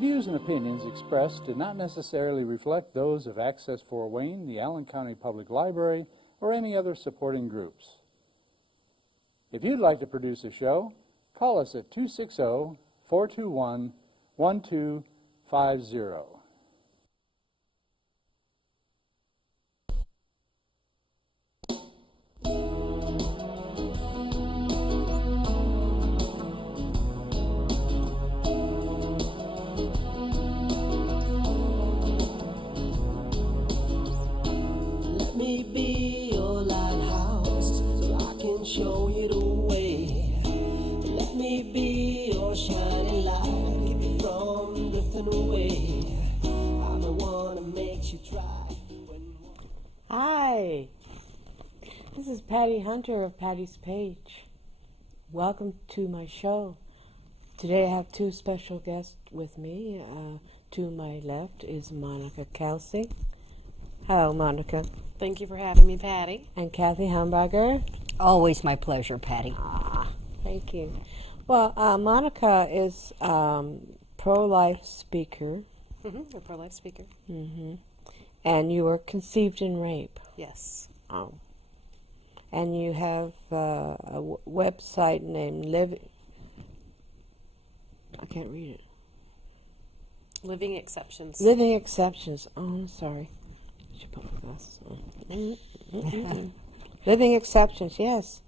views and opinions expressed do not necessarily reflect those of Access Fort Wayne, the Allen County Public Library, or any other supporting groups. If you'd like to produce a show, call us at 260-421-1250. Let me be your lighthouse so I can show you the way. Let me be your shining light, keep you from drifting away. I'm the one that makes you try. Hi, this is Patty Hunter of Patty's Page. Welcome to my show. Today I have two special guests with me. To my left is Monica Kelsey. Hello, Monica. Thank you for having me, Patty. And Cathie Humbarger. Always my pleasure, Patty. Thank you. Well, Monica is pro-life speaker. A pro-life speaker. And you were conceived in rape. Yes. Oh. And you have a website named I can't read it. Living Exceptions. Living Exceptions. Oh, I'm sorry. I should put my glasses on. Living Exceptions, yes.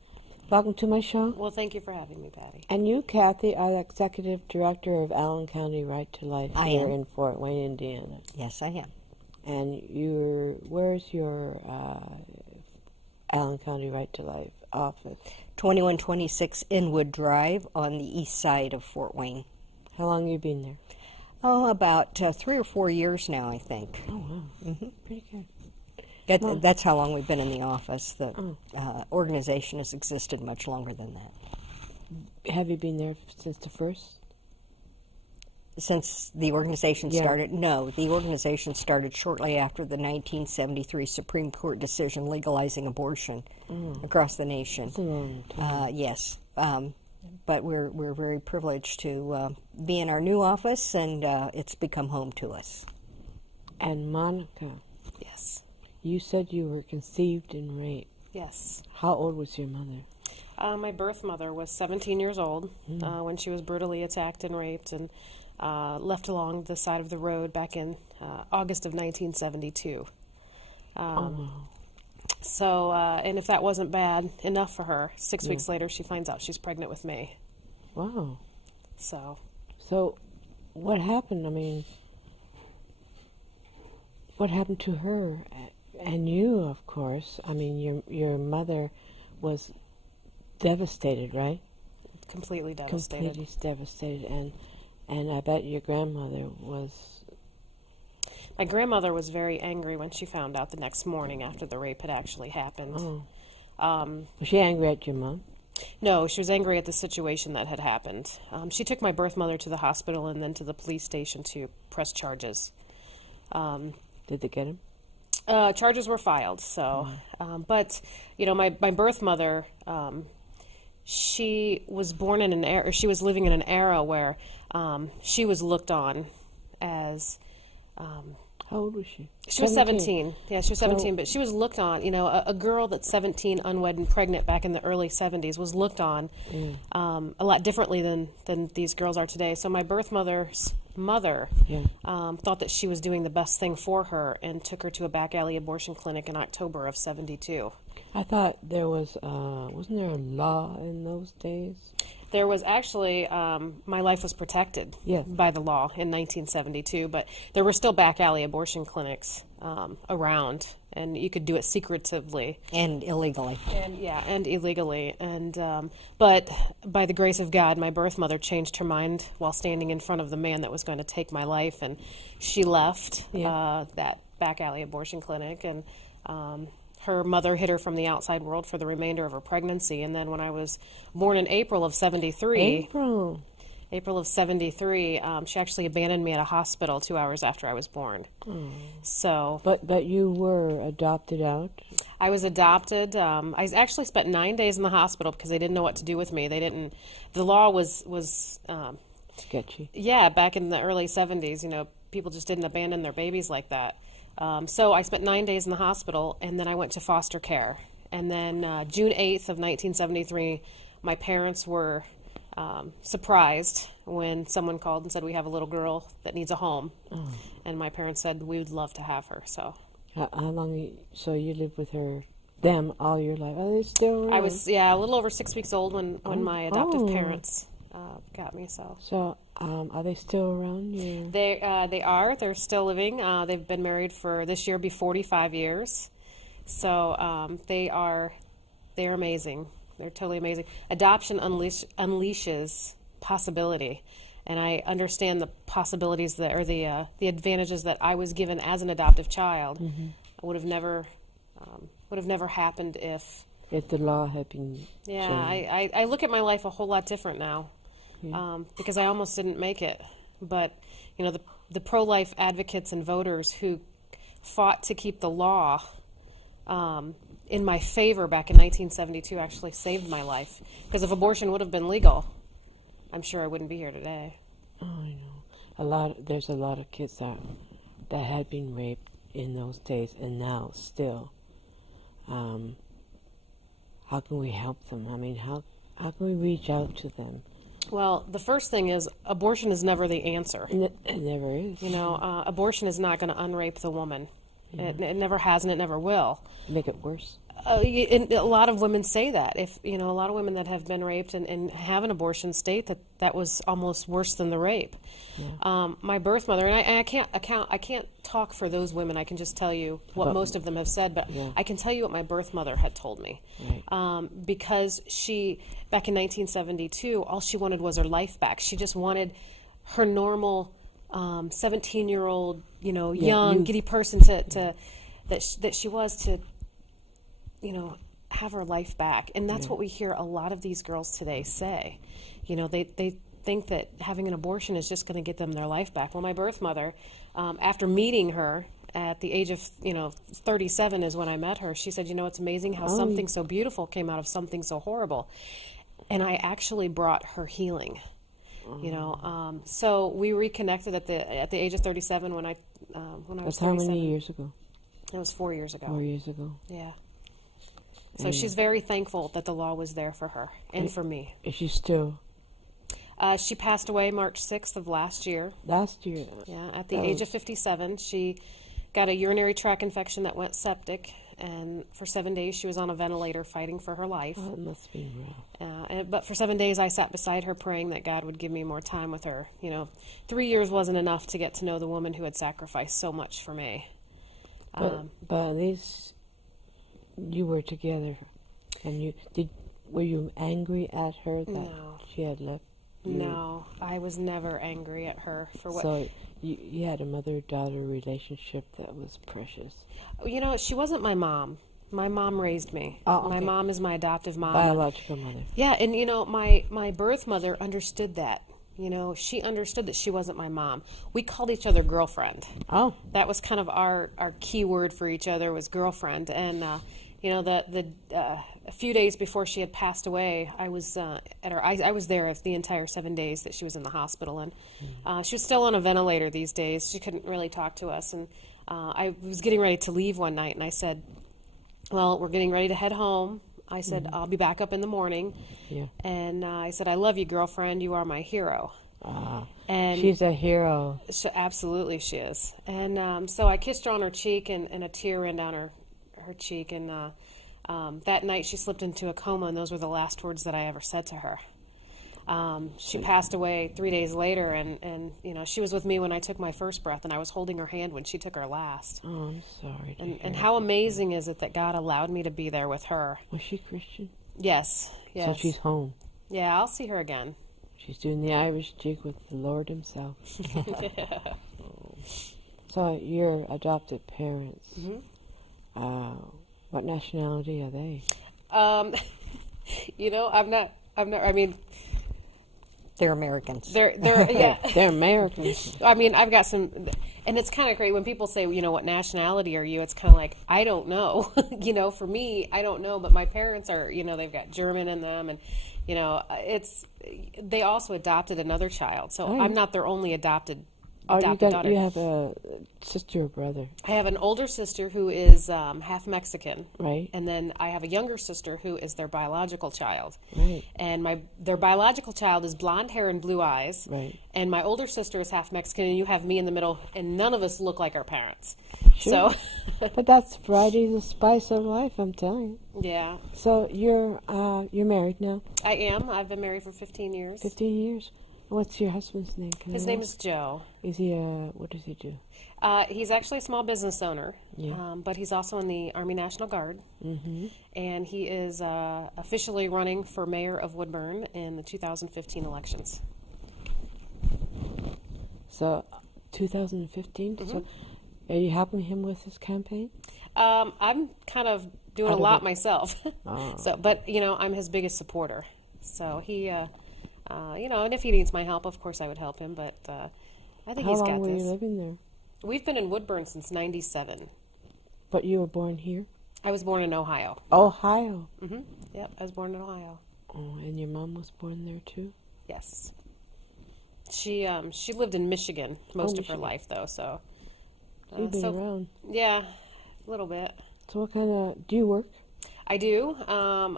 Welcome to my show. Well, thank you for having me, Patty. And you, Cathie, are the Executive Director of Allen County Right to Life here in Fort Wayne, Indiana. Yes, I am. And where's your Allen County Right to Life office? 2126 Inwood Drive on the east side of Fort Wayne. How long have you been there? Oh, about 3 or 4 years now, I think. Oh, wow. Pretty good. That's how long we've been in the office. The organization has existed much longer than that. Have you been there since the first? Since the organization started? No, the organization started shortly after the 1973 Supreme Court decision legalizing abortion across the nation. That's a long time. Yes. But we're very privileged to be in our new office, and it's become home to us. And Monica. Yes. You said you were conceived in rape. Yes. How old was your mother? My birth mother was 17 years old when she was brutally attacked and raped and left along the side of the road back in August of 1972. So, and if that wasn't bad enough for her, 6 weeks later she finds out she's pregnant with me. Wow. So what happened? I mean, what happened to her? And you, of course. I mean, your mother was devastated, right? Completely devastated. Completely devastated. And I bet your grandmother was... My grandmother was very angry when she found out the next morning after the rape had actually happened. Oh. Was she angry at your mom? No, she was angry at the situation that had happened. She took my birth mother to the hospital and then to the police station to press charges. Did they get him? Charges were filed, so. But, you know, my birth mother, she was born in an era, she was living in an era where she was looked on as... How old was she? She was 17. Yeah, she was 17, but she was looked on, you know, a girl that's 17, unwed and pregnant back in the early 70s was looked on a lot differently than these girls are today. So my birth mother's mother thought that she was doing the best thing for her and took her to a back alley abortion clinic in October of 72. I thought there was, wasn't there a law in those days? There was actually, my life was protected by the law in 1972, but there were still back alley abortion clinics around, and you could do it secretively. And illegally. And illegally. And but by the grace of God, my birth mother changed her mind while standing in front of the man that was going to take my life, and she left that back alley abortion clinic, and her mother hid her from the outside world for the remainder of her pregnancy. And then when I was born in April of 73... April of 73, she actually abandoned me at a hospital 2 hours after I was born. So... But you were adopted out? I was adopted. I actually spent 9 days in the hospital because they didn't know what to do with me. They didn't... The law was sketchy. Yeah, back in the early 70s, people just didn't abandon their babies like that. So I spent 9 days in the hospital, and then I went to foster care. And then June 8th of 1973, my parents were surprised when someone called and said, we have a little girl that needs a home. Oh. And my parents said, we would love to have her. So How long? So you lived with them all your life? Are they still around? I was, a little over 6 weeks old when my adoptive parents got me. So are they still around you? They are. They're still living. They've been married for this year, be 45 years. So they're amazing. They're totally amazing. Adoption unleashes possibility, and I understand the possibilities that, or the advantages that I was given as an adoptive child. Mm-hmm. would have never happened if the law had been Yeah, changed. I look at my life a whole lot different now, Yeah. because I almost didn't make it. But the pro-life advocates and voters who fought to keep the law in my favor back in 1972 actually saved my life. Because if abortion would have been legal, I'm sure I wouldn't be here today. Oh, I know. There's a lot of kids that had been raped in those days, and now still. How can we help them? I mean, how can we reach out to them? Well, the first thing is abortion is never the answer. It never is. Abortion is not going to unrape the woman. It never has, and it never will. Make it worse. And a lot of women say that. If a lot of women that have been raped and have an abortion state that was almost worse than the rape. Yeah. My birth mother, and I can't talk for those women. I can just tell you what most of them have said, but Yeah. I can tell you what my birth mother had told me. Right. Because she, back in 1972, all she wanted was her life back. She just wanted her normal 17-year-old, young, giddy person that she was to have her life back. And that's what we hear a lot of these girls today say. They think that having an abortion is just going to get them their life back. Well, my birth mother, after meeting her at the age of 37 is when I met her, she said, it's amazing how something so beautiful came out of something so horrible. And I actually brought her healing. So we reconnected at the age of 37 when I was 37. How many years ago? It was 4 years ago. 4 years ago. Yeah. So she's very thankful that the law was there for her and for me. Is she still? She passed away March 6th of last year. Last year? Yeah, at the age of 57. She got a urinary tract infection that went septic, and for 7 days she was on a ventilator fighting for her life. Oh, it must be rough. But for 7 days I sat beside her praying that God would give me more time with her. 3 years wasn't enough to get to know the woman who had sacrificed so much for me. But at least you were together, and were you angry at her that she had left you? No, I was never angry at her for what. So you had a mother-daughter relationship that was precious. She wasn't my mom. My mom raised me. Oh, okay. My mom is my adoptive mom. Biological mother. Yeah, and my birth mother understood that. She understood that she wasn't my mom. We called each other girlfriend. Oh. That was kind of our key word for each other was girlfriend. And a few days before she had passed away, I was at her. I was there the entire 7 days that she was in the hospital, and she was still on a ventilator these days. She couldn't really talk to us, and I was getting ready to leave one night, and I said, "Well, we're getting ready to head home." I said, "I'll be back up in the morning." Yeah. And I said, "I love you, girlfriend. You are my hero." And she's a hero. Absolutely, she is. And so I kissed her on her cheek, and a tear ran down her cheek. And that night she slipped into a coma, and those were the last words that I ever said to her. She passed away 3 days later, and she was with me when I took my first breath, and I was holding her hand when she took her last. Oh, I'm sorry. And how amazing is it that God allowed me to be there with her? Was she Christian? Yes. So she's home. Yeah, I'll see her again. She's doing the Irish jig with the Lord himself. So your adopted parents, what nationality are they? I'm not, I mean, They're Americans. They're yeah. They're Americans. I mean, I've got some, and it's kind of great when people say, what nationality are you? It's kind of like, I don't know. For me, I don't know, but my parents are, they've got German in them, and, they also adopted another child. So I'm not their only adopted daughter. You have a sister or brother? I have an older sister who is half Mexican. Right. And then I have a younger sister who is their biological child. Right. And their biological child is blonde hair and blue eyes. Right. And my older sister is half Mexican, and you have me in the middle, and none of us look like our parents. Sure. So, but that's Friday, the spice of life, I'm telling you. yeah. So you're married now? I am. I've been married for 15 years. 15 years? What's your husband's name? His name is Joe. Is he what does he do? He's actually a small business owner, Yeah. but he's also in the Army National Guard. Mm-hmm. And he is officially running for mayor of Woodburn in the 2015 elections. So, 2015? Mm-hmm. So, are you helping him with his campaign? I'm kind of doing a lot myself. Oh. So, but, I'm his biggest supporter. So he, and if he needs my help, of course I would help him, but I think How he's long got were this. you living there? We've been in Woodburn since 97. But you were born here? I was born in Ohio. Ohio. Mm-hmm. Yep, I was born in Ohio. Oh, and your mom was born there too? Yes. She lived in Michigan most of her Michigan. life, though, so. You've been around. Yeah, a little bit. So what kind of, do you work? I do.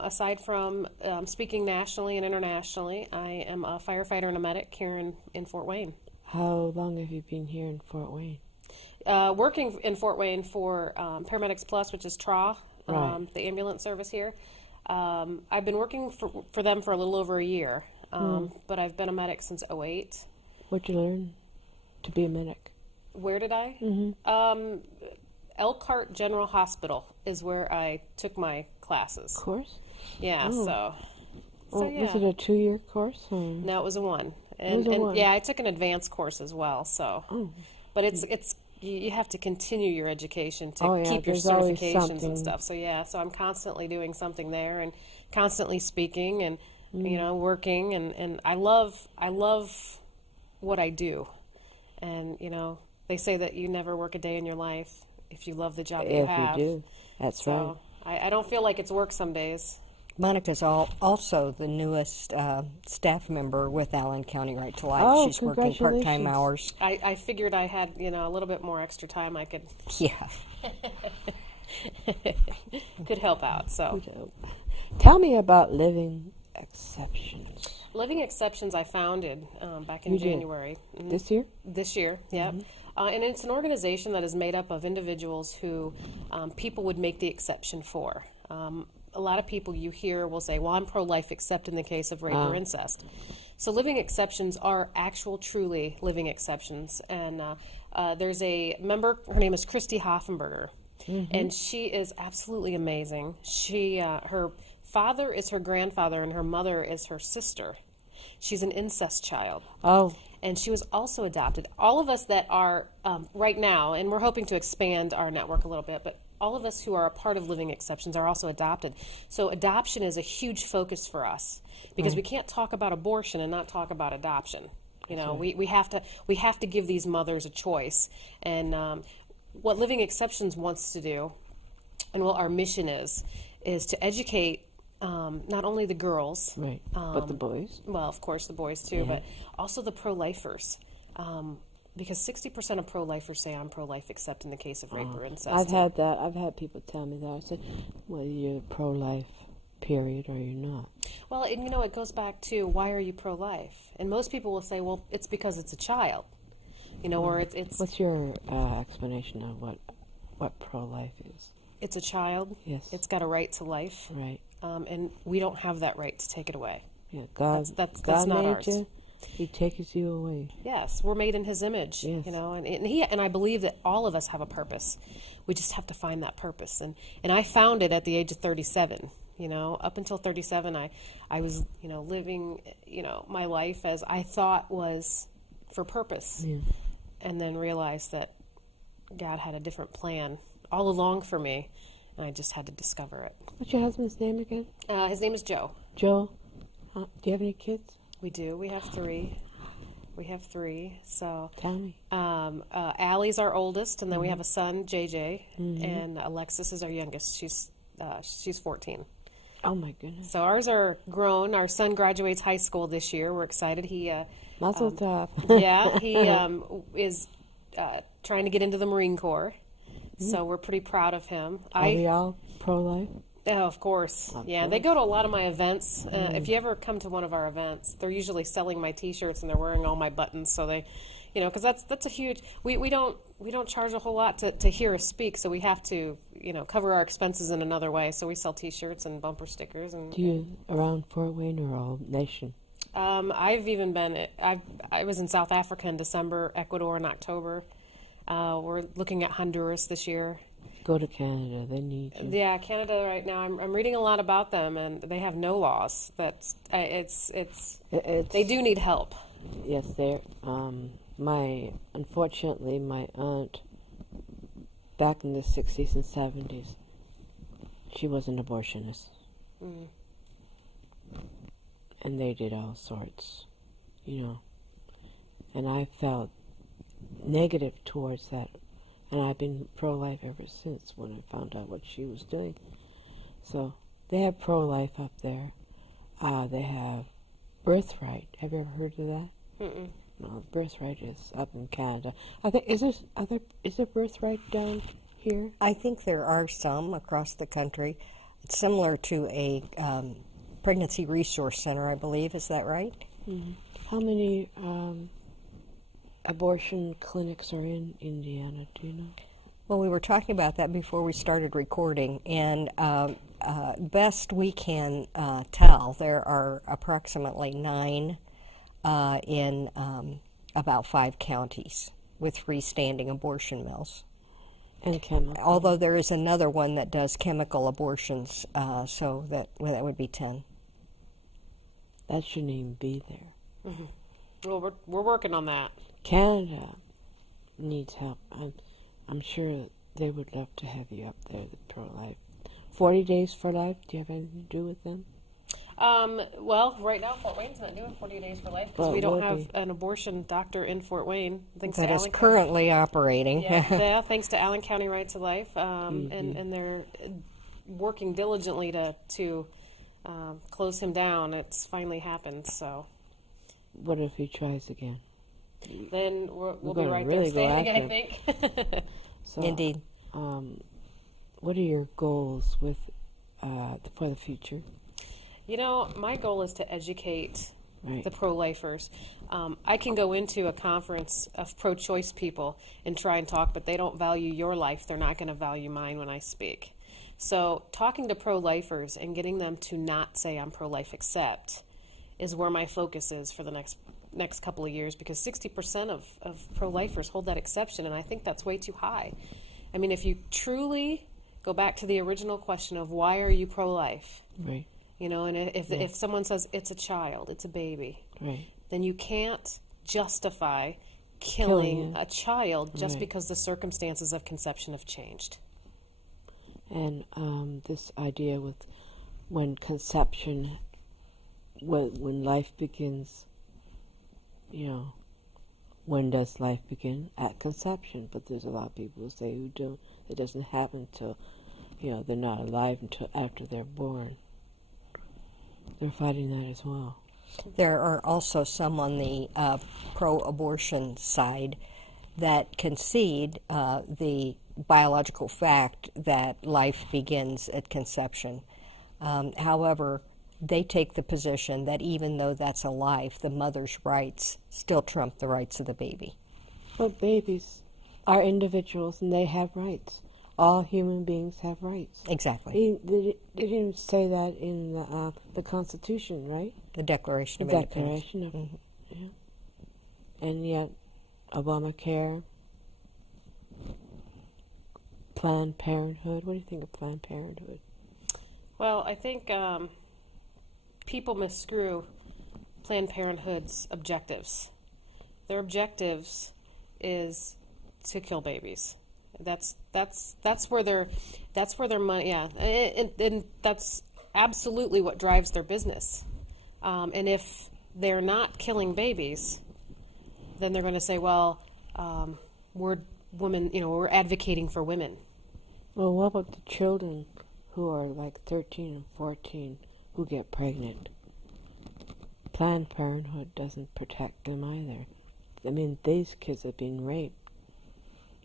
Aside from speaking nationally and internationally, I am a firefighter and a medic here in Fort Wayne. How long have you been here in Fort Wayne? Working in Fort Wayne for Paramedics Plus, which is TRA, Right. the ambulance service here. I've been working for them for a little over a year, but I've been a medic since '08. What'd you learn to be a medic? Where did I? Mm-hmm. Elkhart General Hospital is where I took my classes. Course? Yeah, Oh. so yeah. Was it a 2-year course? Or? No, it was a 1. It was a 1. Yeah, I took an advanced course as well. So, Oh. but it's you have to continue your education to Oh, yeah, keep your there's always certifications something. and stuff. So yeah, so I'm constantly doing something there and constantly speaking and Mm. working and I love what I do. And they say that you never work a day in your life if you love the job that you If have. you do. That's So I don't feel like it's work some days. Monica's also the newest staff member with Allen County Right to Life. Oh, She's working part-time congratulations. hours. I figured I had a little bit more extra time I could Yeah. help out. So right. Tell me about Living Exceptions. Living Exceptions I founded back in You did? January. Mhm. This year? This year, yeah. And it's an organization that is made up of individuals who people would make the exception for. A lot of people you hear will say, well, I'm pro-life except in the case of rape or incest. So living exceptions are actual, truly living exceptions. And there's a member, her name is Cathie Humbarger, and she is absolutely amazing. Her father is her grandfather, and her mother is her sister. She's an incest child. Oh, And she was also adopted. All of us that are right now, and we're hoping to expand our network a little bit, but all of us who are a part of Living Exceptions are also adopted. So adoption is a huge focus for us because we can't talk about abortion and not talk about adoption. We have to give these mothers a choice. And what Living Exceptions wants to do, and what our mission is to educate not only the girls, right. But the boys? well, of course, the boys too, but also the pro-lifers. Because 60% of pro-lifers say I'm pro-life except in the case of rape or incest. I've had that. I've had people tell me that. I said, well, you're pro-life, period, or you're not. Well, and it goes back to why are you pro-life? And most people will say, well, it's because it's a child. Or it's What's your explanation of what pro-life is? it's a child. Yes. It's got a right to life. Right. And we don't have that right to take it away. Yeah, God, That's God not made ours. you. He takes you away. Yes, we're made in His image, Yes. and I believe that all of us have a purpose. We just have to find that purpose, and I found it at the age of 37. Up until 37, I was living my life as I thought was for purpose, and then realized that God had a different plan all along for me, and I just had to discover it. What's your husband's name again? His name is Joe. Joe. Do you have any kids? We do. We have three. So Tell me. Allie's our oldest, and then we have a son, JJ, and Alexis is our youngest. She's 14. Oh my goodness. So ours are grown. Our son graduates high school this year. We're excited. He Mazel tov. yeah, he is trying to get into the Marine Corps. So we're pretty proud of him. Are we all pro-life? Oh, of course. Yeah, they go to a lot of my events. If you ever come to one of our events, they're usually selling my T-shirts and they're wearing all my buttons. So they, because that's a huge. We don't charge a whole lot to hear us speak, so we have to cover our expenses in another way. So we sell T-shirts and bumper stickers. And Do you around Fort Wayne or all nation? I've even been. I was in South Africa in December, Ecuador in October. We're looking at Honduras this year. Go to Canada. They need you. Yeah, Canada right now. I'm reading a lot about them, and they have no laws. That's they do need help. Yes, they're. Unfortunately, my aunt, back in the 60s and 70s, she was an abortionist. And they did all sorts, And I felt negative towards that. And I've been pro-life ever since when I found out what she was doing. So they have pro-life up there. They have birthright. Have you ever heard of that? Mm-mm. No, birthright is up in Canada. I think is there birthright down here? I think there are some across the country. It's similar to a pregnancy resource center, I believe. Is that right? Mm-hmm. How many abortion clinics are in Indiana? Do you know? Well, we were talking about that before we started recording, and best we can tell, there are approximately 9 in about 5 counties with freestanding abortion mills. And chemical. Although there is another one that does chemical abortions, so that would be 10. That shouldn't even be there. Mm-hmm. Well, we're working on that. Canada needs help. I'm sure they would love to have you up there, the pro-life. 40 Days for Life, do you have anything to do with them? Well, right now Fort Wayne's not doing 40 Days for Life because we don't have an abortion doctor in Fort Wayne. Thanks that to is Allen currently operating. Yeah, thanks to Allen County Right to Life, and they're working diligently to close him down. It's finally happened, so. What if he tries again? Then we'll be right really there standing, I think. So, Indeed. What are your goals with for the future? My goal is to educate Right. the pro-lifers. I can go into a conference of pro-choice people and try and talk, but they don't value your life. They're not going to value mine when I speak. So talking to pro-lifers and getting them to not say I'm pro-life except is where my focus is for the next couple of years, because 60% of pro-lifers hold that exception, and I think that's way too high. I mean, if you truly go back to the original question of why are you pro-life, Right. and if someone says it's a child, it's a baby, Right. then you can't justify killing it. a child just Right. because the circumstances of conception have changed. And this idea with when conception, when life begins, when does life begin? At conception. But there's a lot of people who say it doesn't happen until, they're not alive until after they're born. They're fighting that as well. There are also some on the pro-abortion side that concede the biological fact that life begins at conception. However, they take the position that even though that's a life, the mother's rights still trump the rights of the baby. But babies are individuals and they have rights. All human beings have rights. Exactly. They didn't say that in the Constitution, right? The Declaration of The Independence. Declaration of, yeah. And yet, Obamacare, Planned Parenthood. What do you think of Planned Parenthood? Well, I think people miscrew Planned Parenthood's objectives. Their objectives is to kill babies. That's where their money. Yeah, and that's absolutely what drives their business. And if they're not killing babies, then they're going to say, well, we're women, we're advocating for women. Well, what about the children who are like 13 and 14 who get pregnant? Planned Parenthood doesn't protect them either. I mean, these kids have been raped,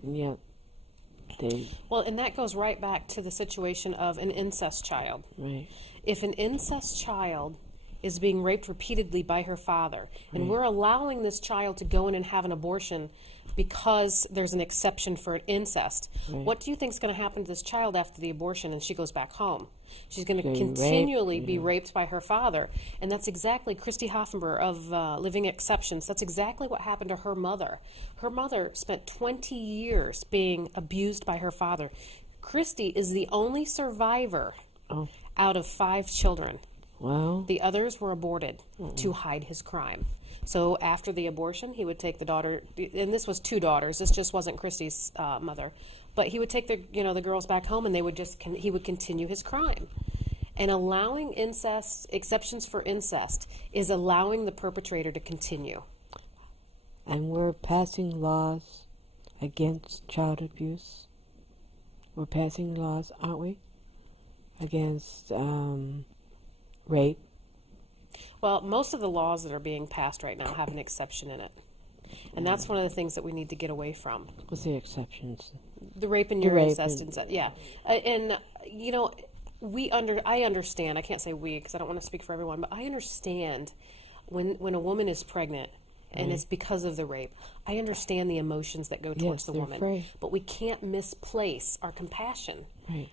and yet they... Well, and that goes right back to the situation of an incest child. Right. If an incest child is being raped repeatedly by her father, and we're allowing this child to go in and have an abortion because there's an exception for an incest, what do you think is going to happen to this child after the abortion and she goes back home? She's going to continually be raped by her father. And that's exactly Cathie Humbarger of Living Exceptions. That's exactly what happened to her mother. Her mother spent 20 years being abused by her father. Cathie is the only survivor out of 5 children. Well, The others were aborted to hide his crime. So after the abortion, he would take the daughter, and this was 2 daughters. This just wasn't Christy's mother, but he would take the girls back home, and he would continue his crime. And allowing incest, exceptions for incest, is allowing the perpetrator to continue. and we're passing laws against child abuse. We're passing laws, aren't we? Against rape. Well, most of the laws that are being passed right now have an exception in it. And that's one of the things that we need to get away from. What's the exceptions? The rape and incest, yeah. And I understand. I can't say we because I don't want to speak for everyone, but I understand when a woman is pregnant and it's because of the rape. I understand the emotions that go towards the woman, afraid. but we can't misplace our compassion. Right.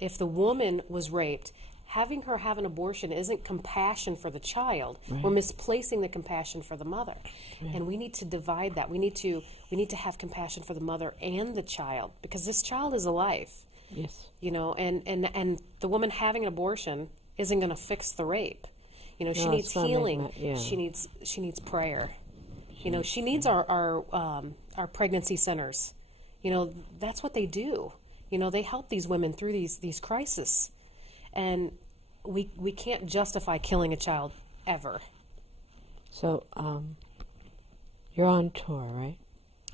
If the woman was raped, having her have an abortion isn't compassion for the child. We're misplacing the compassion for the mother. And we need to divide that. We need to have compassion for the mother and the child, because this child is alive. Yes. And the woman having an abortion isn't going to fix the rape. She needs healing. She needs prayer. She needs our pregnancy centers. That's what they do. They help these women through these crises. And we can't justify killing a child ever. So, you're on tour, right?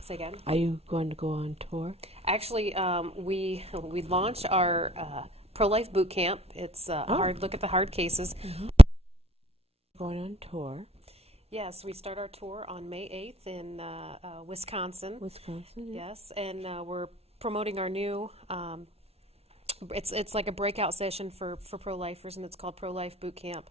Say again? Are you going to go on tour? Actually, we launched our pro-life boot camp. It's hard look at the hard cases. Going on tour. Yes, we start our tour on May 8th in Wisconsin. Wisconsin, yeah. Yes, and we're promoting our new. It's like a breakout session for pro-lifers, and it's called Pro-Life Boot Camp.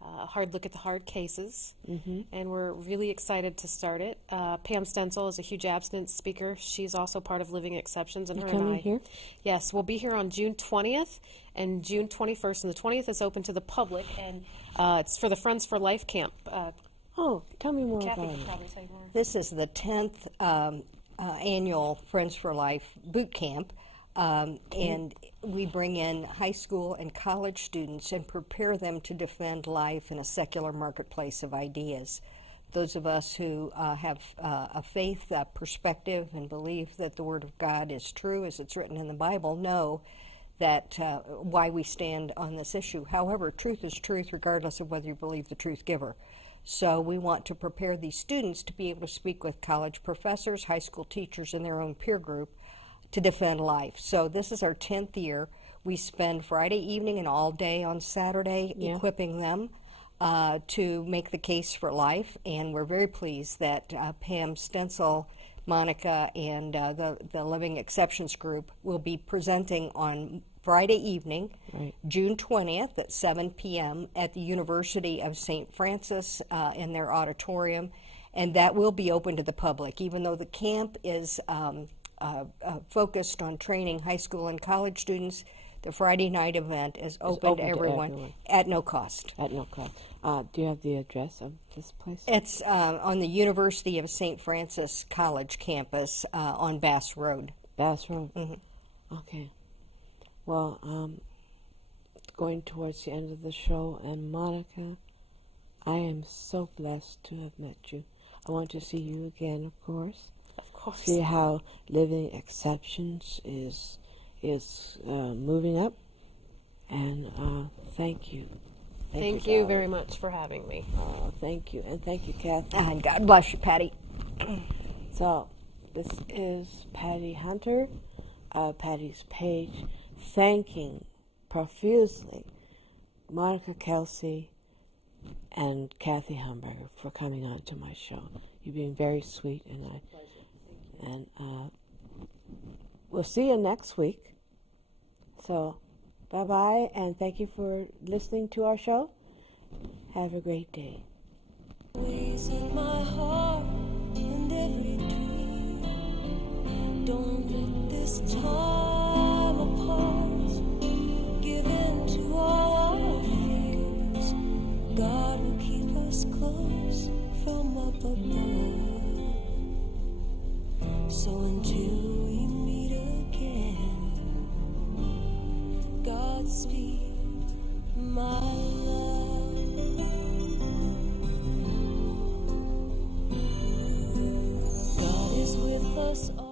Hard look at the hard cases, and we're really excited to start it. Pam Stencil is a huge abstinence speaker. She's also part of Living Exceptions, and her and I. Here? Yes, we'll be here on June 20th and June 21st, and the 20th is open to the public, and it's for the Friends for Life camp. Tell me more Cathie about can it. probably say more. This is the 10th annual Friends for Life boot camp, and we bring in high school and college students and prepare them to defend life in a secular marketplace of ideas. Those of us who have a faith perspective and believe that the Word of God is true as it's written in the Bible know that why we stand on this issue. However, truth is truth regardless of whether you believe the truth giver. So we want to prepare these students to be able to speak with college professors, high school teachers, and their own peer group to defend life. So this is our 10th year. We spend Friday evening and all day on Saturday equipping them to make the case for life. And we're very pleased that Pam Stencil, Monica, and the Living Exceptions group will be presenting on Friday evening, June 20th at 7 p.m. at the University of St. Francis in their auditorium, and that will be open to the public. Even though the camp is focused on training high school and college students, the Friday night event is open to everyone at no cost. At no cost. Do you have the address of this place? It's on the University of St. Francis College campus on Bass Road. Bass Road? Mm-hmm. Okay. Well, going towards the end of the show, and Monica, I am so blessed to have met you. I want to see you again, of course. Of course. See how Living Exceptions is moving up, and thank you. Thank you very much for having me. Oh, thank you. And thank you, Cathie. And God bless you, Patty. So, this is Patty Hunter of Patty's Page, thanking profusely Monica Kelsey and Cathie Humbarger for coming on to my show. You've been very sweet, and we'll see you next week. So, bye-bye, and thank you for listening to our show. Have a great day. Always in my heart and every dream. Don't let this time apart give in to all our fears. God will keep us close from up above. So until we meet again, Godspeed, my love. God is with us all.